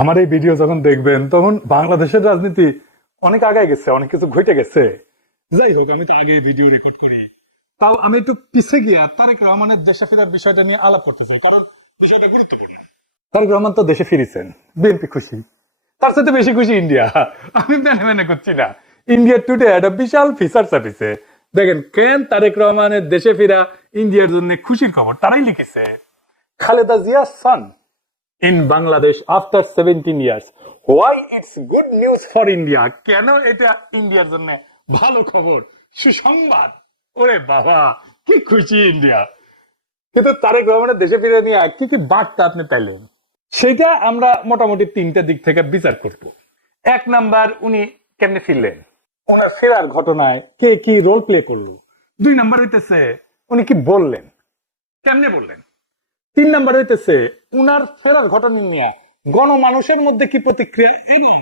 আমার এই ভিডিও যখন দেখবেন তখন বাংলাদেশের রাজনীতি অনেক আগায় গেছে, অনেক কিছু ঘটে গেছে। যাই হোক, আমি তো আগে ভিডিও রেকর্ড করি, তাও আমি একটু পিছিয়ে গিয়ে তারেক রহমানের দেশে ফেরার বিষয়টা নিয়ে আলাপ করতেছি, কারণ বিষয়টা গুরুত্বপূর্ণ। তারেক রহমান তো দেশে ফিরেছেন, বিএনপি খুশি, তার সাথে বেশি খুশি ইন্ডিয়া। আমি মেনে মেনে করছি না। ইন্ডিয়া টুডে একটা বিশাল ফিচার ছাপিছে, দেখেন কেন তারেক রহমানের দেশে ফেরা ইন্ডিয়ার জন্য খুশির খবর। তারাই লিখেছে, Khaleda জিয়া's son in Bangladesh after 17 years. Why it's good news for India? কেন এটা ইন্ডিয়ার জন্য ভালো খবর, সুসংবাদ। ওরে বাবা, কি খুশি ইন্ডিয়া। কিন্তু তারেক রহমানের দেশে ফিরে নিয়ে কি কি বার্তা আপনি পেলেন, সেটা আমরা মোটামুটি তিনটা দিক থেকে বিচার করব। এক নাম্বার, উনি কেমনে ফিরলেন, ওনার ফেরার ঘটনায় কে কি রোল প্লে করলো। দুই নাম্বার হইতেছে উনি কি বললেন, কেমনে বললেন। তিন নাম্বার হইতেছে উনার ফেরার ঘটনা নিয়ে গণমানুষের মধ্যে কি প্রতিক্রিয়া এবং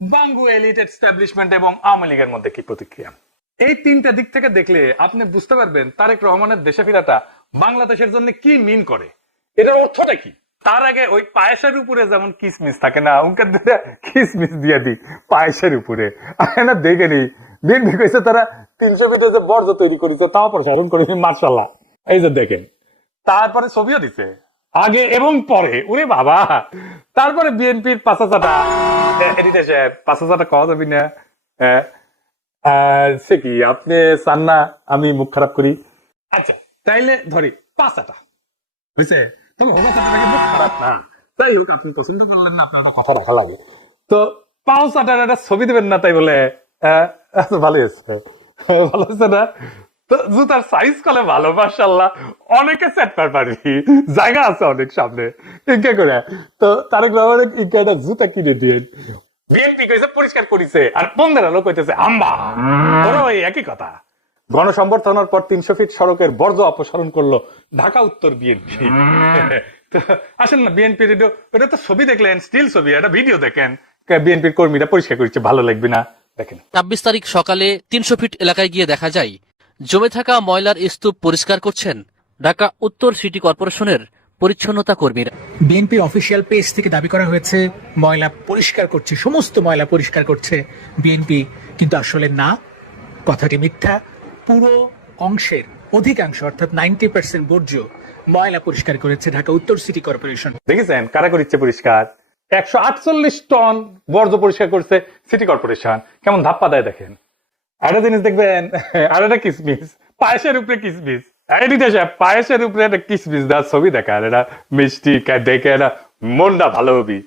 বাঙ্গু এলিট এস্টাবলিশমেন্ট এবং আওয়ামী লীগের মধ্যে কি প্রতিক্রিয়া। এই তিনটা দিক থেকে দেখলে আপনি বুঝতে পারবেন তারেক রহমানের দেশে ফেরাটা বাংলাদেশের জন্য কি মিন করে, এটার অর্থটা কি। তার আগে ওই পায়েসের উপরে যেমন কিসমিস থাকে না, উনকার দুটা কিসমিস দিয়ে দিই পায়েসের উপরে। না দেখে নি বিএনপি কইছে তারা 300 ফিটে যে বর্জ্য তৈরি করেছে তাও প্রসারণ করে, মার্শাল্লাহ। এই যে দেখেন, তারপরে ছবিও দিছে আগে এবং পরে, ওরে বাবা। তারপরে বিএনপির পাঁচাচাটা এডিটে পাঁচাচাটা কওয়া যাবি না, সে কি আপনি চান না আমি মুখ খারাপ করি। আচ্ছা তাইলে ধরি পাঁচাটা বুঝছে, তবে মুখ খারাপ না। যাই হোক, আপনি পছন্দ করলেন না, আপনার কথা রাখা লাগে। তো পাঁচাটার একটা ছবি দেবেন না, তাই বলে ভালো হয়েছে, ভালো হয়েছে না। তো জুতার সাইজ কলে ভালো, মাশাআল্লাহ। অনেকে সেট পারবি, জায়গা আছে অনেক সামনে, ইনকা করে। তো তারেক রহমানের ইনকা একটা জুতা কিনে দিয়ে বিএনপি কইছে পরিষ্কার করেছে, আর 15 লোক কইতেছে আম্বা। ওরা ওই একই কথা। গণসংবর্ধনার পর 300 ফিট সড়কের বর্জ্য অপসারণ করলো ঢাকা উত্তর বিএনপি। আসেন না, বিএনপি এটা তো ছবি দেখলেন, স্টিল ছবি, একটা ভিডিও দেখেন, বিএনপির কর্মীরা পরিষ্কার করেছে, ভালো লাগবে না। দেখেন 26 তারিখ সকালে 300 ফিট এলাকায় গিয়ে দেখা যায় জমে থাকা ময়লার স্তূপ পরিষ্কার করছেন ঢাকা উত্তর সিটি কর্পোরেশনের পরিচ্ছন্নতা কর্মীরা। বিএনপির অফিসিয়াল পেজ থেকে দাবি করা হয়েছে ময়লা পরিষ্কার করছে, সমস্ত ময়লা পরিষ্কার করছে বিএনপি, কিন্তু আসলে না, কথাটি মিথ্যা। পুরো অংশের অধিকাংশ অর্থাৎ 90% বর্জ্য ময়লা পরিষ্কার করেছে ঢাকা উত্তর সিটি কর্পোরেশন। দেখেছেন কারা করিচ্ছে পরিষ্কার, 148 টন বর্জ্য পরিষ্কার করছে সিটি কর্পোরেশন। কেমন ধাপ্পা দেয় দেখেন। আরেকটা জিনিস দেখবেন, আর একটা কিসমিস, পায়েসের উপরে কিসমিস। পায়েসের উপরে একটা কিসমিস দেওয়ার ছবি দেখার, এটা মিষ্টি দেখে এটা মনটা ভালো হবি।